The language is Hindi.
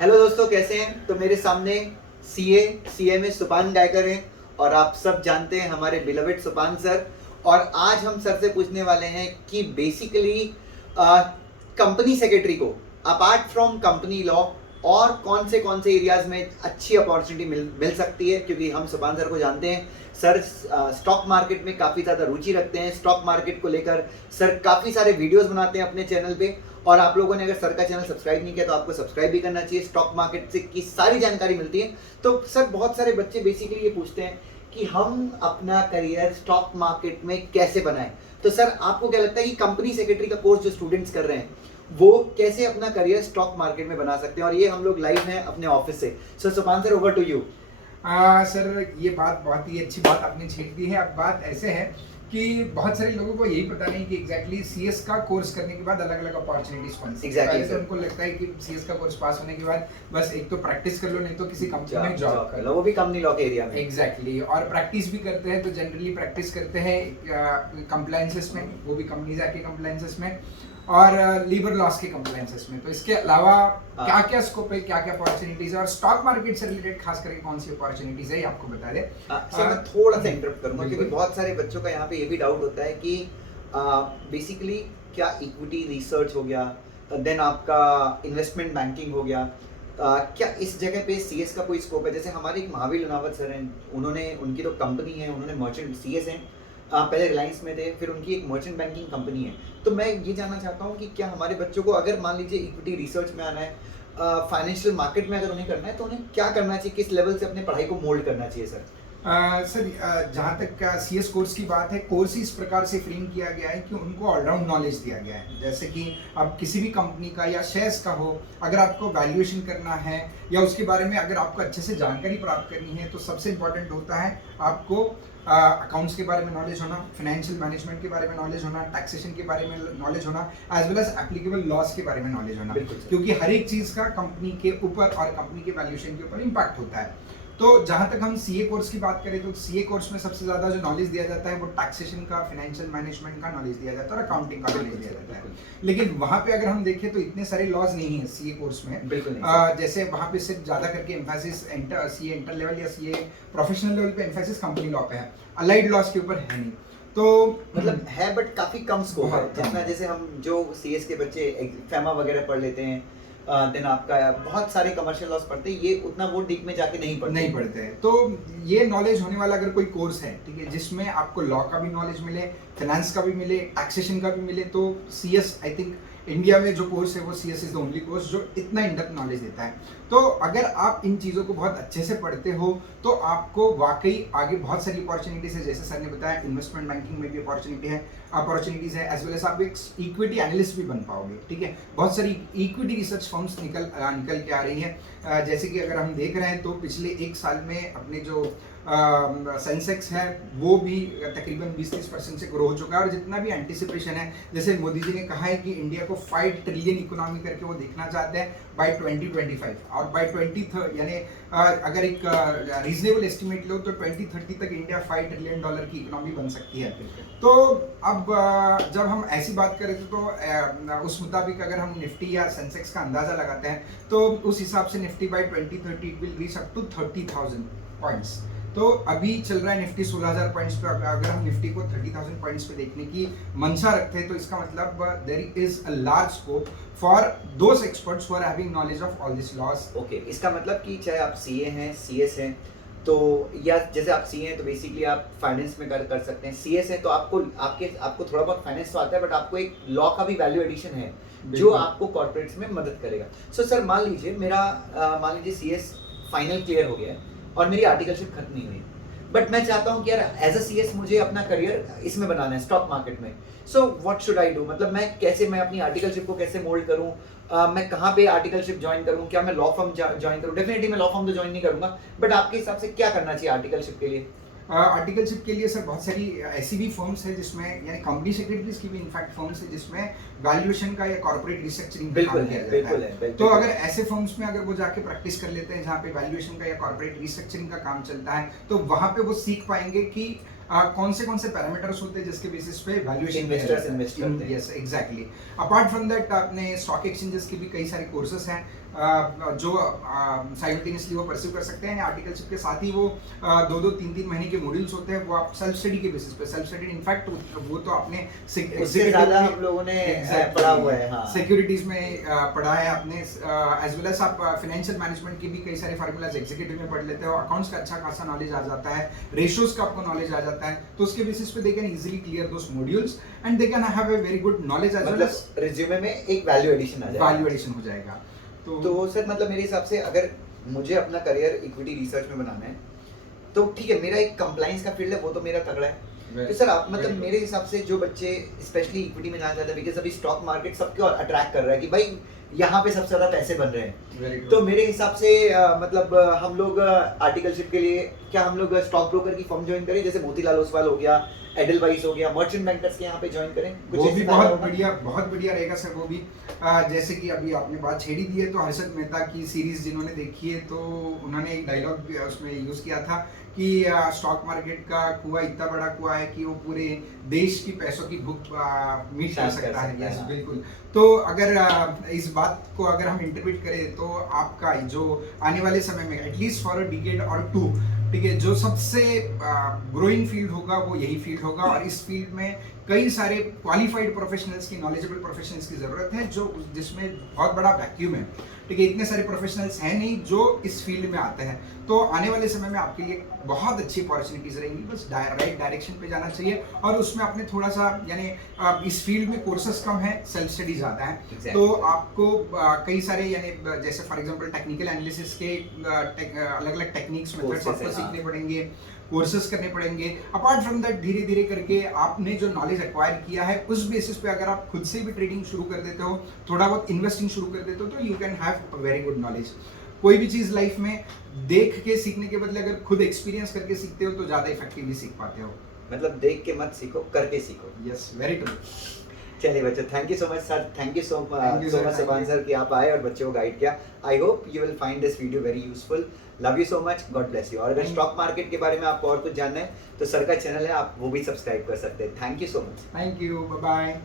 हेलो दोस्तों, कैसे हैं? तो मेरे सामने सीए में सुपान गायकर हैं और आप सब जानते हैं हमारे बिलवेड सुपान सर। और आज हम सर से पूछने वाले हैं कि बेसिकली कंपनी सेक्रेटरी को अपार्ट फ्रॉम कंपनी लॉ और कौन से एरियाज में अच्छी अपॉर्चुनिटी मिल सकती है, क्योंकि हम सुपान सर को जानते हैं। सर स्टॉक मार्केट में काफ़ी ज़्यादा रुचि रखते हैं। स्टॉक मार्केट को लेकर सर काफ़ी सारे वीडियोस बनाते हैं अपने चैनल पे। और आप लोगों ने अगर सर का चैनल सब्सक्राइब नहीं किया तो आपको सब्सक्राइब भी करना चाहिए। स्टॉक मार्केट से की सारी जानकारी मिलती है। तो सर, बहुत सारे बच्चे बेसिकली ये पूछते हैं कि हम अपना करियर स्टॉक मार्केट में कैसे बनाएं। तो सर, आपको क्या लगता है कि कंपनी सेक्रेटरी का कोर्स जो स्टूडेंट्स कर रहे हैं वो कैसे अपना करियर स्टॉक मार्केट में बना सकते हैं? और ये हम लोग लाइव हैं अपने ऑफिस से। So Supan sir, over to you. Sir, ये बात बहुत ही अच्छी बात आपने छेड़ दी है। अब बात ऐसे है कि बहुत सारे लोगों को यही पता नहीं कि एग्जैक्टली सीएस का कोर्स करने के बाद अलग अलग अपॉर्चुनिटीज कौन सी। Exactly, उनको लगता है कि सीएस का कोर्स पास होने के बाद बस एक तो प्रैक्टिस कर लो, नहीं तो किसी कंपनी में जॉब कर लो, वो भी कंपनी लॉ के एरिया में। एग्जैक्टली। और प्रैक्टिस भी करते हैं तो जनरली प्रैक्टिस करते हैं कंप्लायंसेस में, वो भी कंपनीज के कंप्लायंसेस में, और लीबर लॉस के कंप्लायंसेस में। तो इसके अलावा क्या क्या स्कोप है, क्या क्या अपॉर्चुनिटीज है, और स्टॉक मार्केट से रिलेटेड खास करके कौन सी अपॉर्चुनिटीज है, ये आपको बता दे। सर, मैं थोड़ा सा इंटरप्ट करूंगा क्योंकि बहुत सारे बच्चों का यहाँ पे ये भी डाउट होता है कि बेसिकली क्या इक्विटी रिसर्च हो गया, देन आपका इन्वेस्टमेंट बैंकिंग हो गया, क्या इस जगह पे सीएस का कोई स्कोप है? जैसे हमारे एक महावीर लुनावत सर हैं, उनकी तो कंपनी है, उन्होंने मर्चेंट सीएस हैं, पहले रिलायंस में थे, फिर उनकी एक मर्चेंट बैंकिंग कंपनी है। तो मैं ये जानना चाहता हूँ कि क्या हमारे बच्चों को अगर मान लीजिए इक्विटी रिसर्च में आना है, फाइनेंशियल मार्केट में अगर उन्हें करना है, तो उन्हें क्या करना चाहिए, किस लेवल से अपने पढ़ाई को मोल्ड करना चाहिए सर? सर, जहाँ तक सीएस कोर्स की बात है, कोर्स इस प्रकार से फ्रेम किया गया है कि उनको ऑलराउंड नॉलेज दिया गया है। जैसे कि अब किसी भी कंपनी का या शेयर्स का हो, अगर आपको वैल्यूएशन करना है या उसके बारे में अगर आपको अच्छे से जानकारी प्राप्त करनी है, तो सबसे इम्पोर्टेंट होता है आपको अकाउंट्स के बारे में नॉलेज होना, फाइनेंशियल मैनेजमेंट के बारे में नॉलेज होना, टैक्सेशन के बारे में नॉलेज होना, as well as applicable laws के बारे में नॉलेज होना, क्योंकि हर एक चीज़ का कंपनी के ऊपर और कंपनी के वैल्यूएशन के ऊपर इम्पैक्ट होता है। तो जहाँ तक हम सीए कोर्स की बात करें तो सीए कोर्स में सबसे ज़्यादा जो नॉलेज दिया जाता है वो टैक्सेशन का, फाइनेंशियल मैनेजमेंट का नॉलेज दिया जाता है और अकाउंटिंग का नॉलेज दिया जाता है। लेकिन वहाँ पे अगर हम देखें तो इतने सारे लॉज नहीं है सीए कोर्स में। जैसे वहाँ पे सिर्फ ज़्यादा करके एम्फेसिस सीए इंटर लेवल या सीए प्रोफेशनल लेवल पे एम्फेसिस कंपनी लॉ पे है, अलाइड लॉज के ऊपर है नहीं। तो मतलब है बट काफी कम स्कोप है। जितना जैसे हम जो सीएस के बच्चे फैमा वगैरह पढ़ लेते हैं, देन आपका बहुत सारे कमर्शियल लॉस पढ़ते हैं, ये उतना वो डीप में जाके नहीं पढ़ते हैं। तो ये नॉलेज होने वाला अगर कोई कोर्स है, ठीक है, जिसमें आपको लॉ का भी नॉलेज मिले, फाइनेंस का भी मिले, टैक्सेशन का भी मिले, तो सीएस आई थिंक इंडिया में जो कोर्स है वो CS is the only course जो इतना इन डेप्थ नॉलेज देता है। तो अगर आप इन चीज़ों को बहुत अच्छे से पढ़ते हो तो आपको वाकई आगे बहुत सारी अपॉर्चुनिटीज है। जैसे सर ने बताया, इन्वेस्टमेंट बैंकिंग में भी अपॉर्चुनिटीज है, एज वेल एज आप एक इक्विटी एनालिस्ट भी बन पाओगे। ठीक है, बहुत सारी इक्विटी रिसर्च फर्म्स निकल के आ रही हैं। जैसे कि अगर हम देख रहे हैं तो पिछले एक साल में अपने जो सेंसेक्स है वो भी तकरीबन 20-30% से ग्रो हो चुका है। और जितना भी एंटिसिपेशन है, जैसे मोदी जी ने कहा है कि इंडिया को 5 ट्रिलियन इकोनॉमी करके वो देखना चाहते हैं बाय 2025, और बाय 2030 यानी अगर एक रीजनेबल एस्टिमेट लो तो 2030 तक इंडिया $5 ट्रिलियन की इकोनॉमी बन सकती है। तो अब जब हम ऐसी बात करें तो उस मुताबिक अगर हम निफ्टी या सेंसेक्स का अंदाज़ा लगाते हैं तो उस हिसाब से Nifty by 2030 it will reach up to 30,000 points. तो अभी चल रहा है निफ्टी 16,000 पॉइंट्स पे। अगर हम निफ्टी को 30,000 पॉइंट्स पे देखने की मंशा रखते हैं तो इसका मतलब there is a large scope for those experts who are having knowledge of all this laws. Okay, इसका मतलब कि चाहे आप सीए हैं, सीएस हैं, तो या जैसे आप सीए हैं तो बेसिकली आप फाइनेंस में कर सकते हैं, सीएस है तो आपको थोड़ा बहुत फाइनेंस तो आता है, बट आपको एक लॉ का भी वैल्यू एडिशन है जो आपको कॉर्पोरेट्स में मदद करेगा। सो सर, मान लीजिए सीएस फाइनल क्लियर हो गया है और मेरी आर्टिकलशिप खत्म नहीं हुई, बट मैं चाहता हूँ कि यार एज अ सीएस मुझे अपना करियर इसमें बनाना है, स्टॉक मार्केट में। So what should I do? मतलब मैं अपनी आर्टिकलशिप को कैसे मोल्ड करूँ? मैं कहाँ पे आर्टिकलशिप ज्वाइन करूँ? क्या मैं लॉ फर्म ज्वाइन करूँ? डेफिनेटली मैं लॉ फर्म तो ज्वाइन नहीं करूँगा, बट आपके हिसाब से क्या करना चाहिए आर्टिकलशिप के लिए? आर्टिकलशिप के लिए सर बहुत सारी ऐसी भी फर्म्स है जिसमें, यानी कंपनी सेक्रेटरीज की भी इनफैक्ट फर्म्स है जिसमें वैल्यूएशन का या कॉर्पोरेट रिस्ट्रक्चरिंग का काम किया जाता है। तो अगर ऐसे फर्म्स में अगर वो जाके प्रैक्टिस कर लेते हैं जहाँ पे वैल्यूएशन का या कॉर्पोरेट रिस्ट्रक्चरिंग का काम चलता है, तो वहाँ पे वो सीख पाएंगे कि कौन से पैरामीटर्स होते हैं जिसके बेसिस पे वैल्यूएशन इन्वेस्टर्स इन्वेस्ट करते हैं। Yes, exactly. Apart from that अपने स्टॉक एक्सचेंजेस के भी कई सारे कोर्सेज हैं जो साइमल्टेनियसली वो परस्यू कर सकते हैं। यानी आर्टिकलशिप के साथ ही वो 2-3 महीने के मॉड्यूल्स होते हैं, वो आप सेल्फ स्टडी के बेसिस पे, सेल्फ स्टडी इनफैक्ट वो तो आपने उससे ज़्यादा हम लोगों ने पढ़ा हुआ है। हाँ, सिक्योरिटीज में पढ़ा है आपने, एज वेल एज आप फाइनेंशियल मैनेजमेंट के भी कई सारे फार्मूलाज एग्जीक्यूटिव में पढ़ लेते हो, अकाउंट्स का अच्छा खासा नॉलेज आ जाता है, रेशियोज का आपको नॉलेज आ जाता है, तो उसके बेसिस पे they can easily clear those modules and they can have a very good knowledge as well as resume में एक वैल्यू एडिशन आ जाएगा। वैल्यू एडिशन हो जाएगा। तो सर मतलब मेरे हिसाब से अगर मुझे अपना करियर इक्विटी रिसर्च में बनाना है तो ठीक है, मेरा एक कंप्लाइंस का फील्ड है, वो तो मेरा तगड़ा है। तो सर आप मतलब मेरे हिसाब से जो बच्चे स्पेशली इक्विटी में जाना चाहते हैं, बिकॉज अभी स्टॉक मार्केट सबको अट्रैक्ट कर रहा है कि भाई यहाँ पे सबसे ज्यादा पैसे बन रहे हैं, तो मेरे हिसाब से मतलब हम लोग आर्टिकलशिप के लिए क्या हम लोग स्टॉक ब्रोकर की फर्म ज्वाइन करें, जैसे मोतीलाल ओसवाल हो गया, एडलवाइस हो गया, मर्चेंट बैंकर्स के यहाँ पे ज्वाइन करें? वो भी बहुत बढ़िया रहेगा सर। वो भी जैसे कि अभी आपने बात छेड़ी दी है, तो हर्षद मेहता की सीरीज जिन्होंने देखी है, तो उन्होंने एक डायलॉग उसमें यूज किया था कि स्टॉक मार्केट का कुआं इतना बड़ा कुआं है कि वो पूरे देश की पैसों की भूख मीट कर सकता है। यस, बिल्कुल। तो अगर इस बात को अगर हम इंटरप्रेट करें तो आपका जो आने वाले समय में एटलीस्ट फॉर अ डिकेड और 2, ठीक है, जो सबसे ग्रोइंग फील्ड होगा वो यही फील्ड होगा, और इस फील्ड में कई सारे क्वालिफाइड प्रोफेशनल्स की, नॉलेजेबल प्रोफेशनल्स की ज़रूरत है, जो जिसमें बहुत बड़ा वैक्यूम है। ठीक है, इतने सारे प्रोफेशनल्स हैं नहीं जो इस फील्ड में आते हैं, तो आने वाले समय में आपके लिए बहुत अच्छी अपॉर्चुनिटीज रहेंगी। बस राइट डायरेक्शन पे जाना चाहिए, और उसमें आपने थोड़ा सा यानी इस फील्ड में कोर्सेज कम है, सेल्फ स्टडी ज़्यादा है, तो आपको कई सारे यानी जैसे फॉर एग्जांपल टेक्निकल एनालिसिस के अलग अलग टेक्निक्स मेथड्स आपको सीखने पड़ेंगे, कोर्सेज करने पड़ेंगे। अपार्ट फ्रॉम दैट धीरे धीरे करके आपने जो नॉलेज एक्वायर किया है उस बेसिस पे अगर आप खुद से भी ट्रेडिंग शुरू कर देते हो, थोड़ा बहुत इन्वेस्टिंग शुरू कर देते हो, तो you can have very good knowledge. कोई भी चीज़ लाइफ में देख के सीखने के बदले अगर खुद एक्सपीरियंस करके सीखते हो तो ज़्यादा इफेक्टिवली सीख पाते हो। मतलब देख के मत सीखो, करके सीखो। Yes, very true. चलिए बच्चों, thank you so much sir, thank you so much सुभान सर कि आप आए और बच्चों को गाइड किया। I hope you will find this video very useful. Love you so much, God bless you. और अगर स्टॉक मार्केट के बारे में आपको और कुछ जानना है तो सर का चैनल है, आप वो भी सब्सक्राइब कर सकते हैं। Thank you so much. Thank you, bye bye.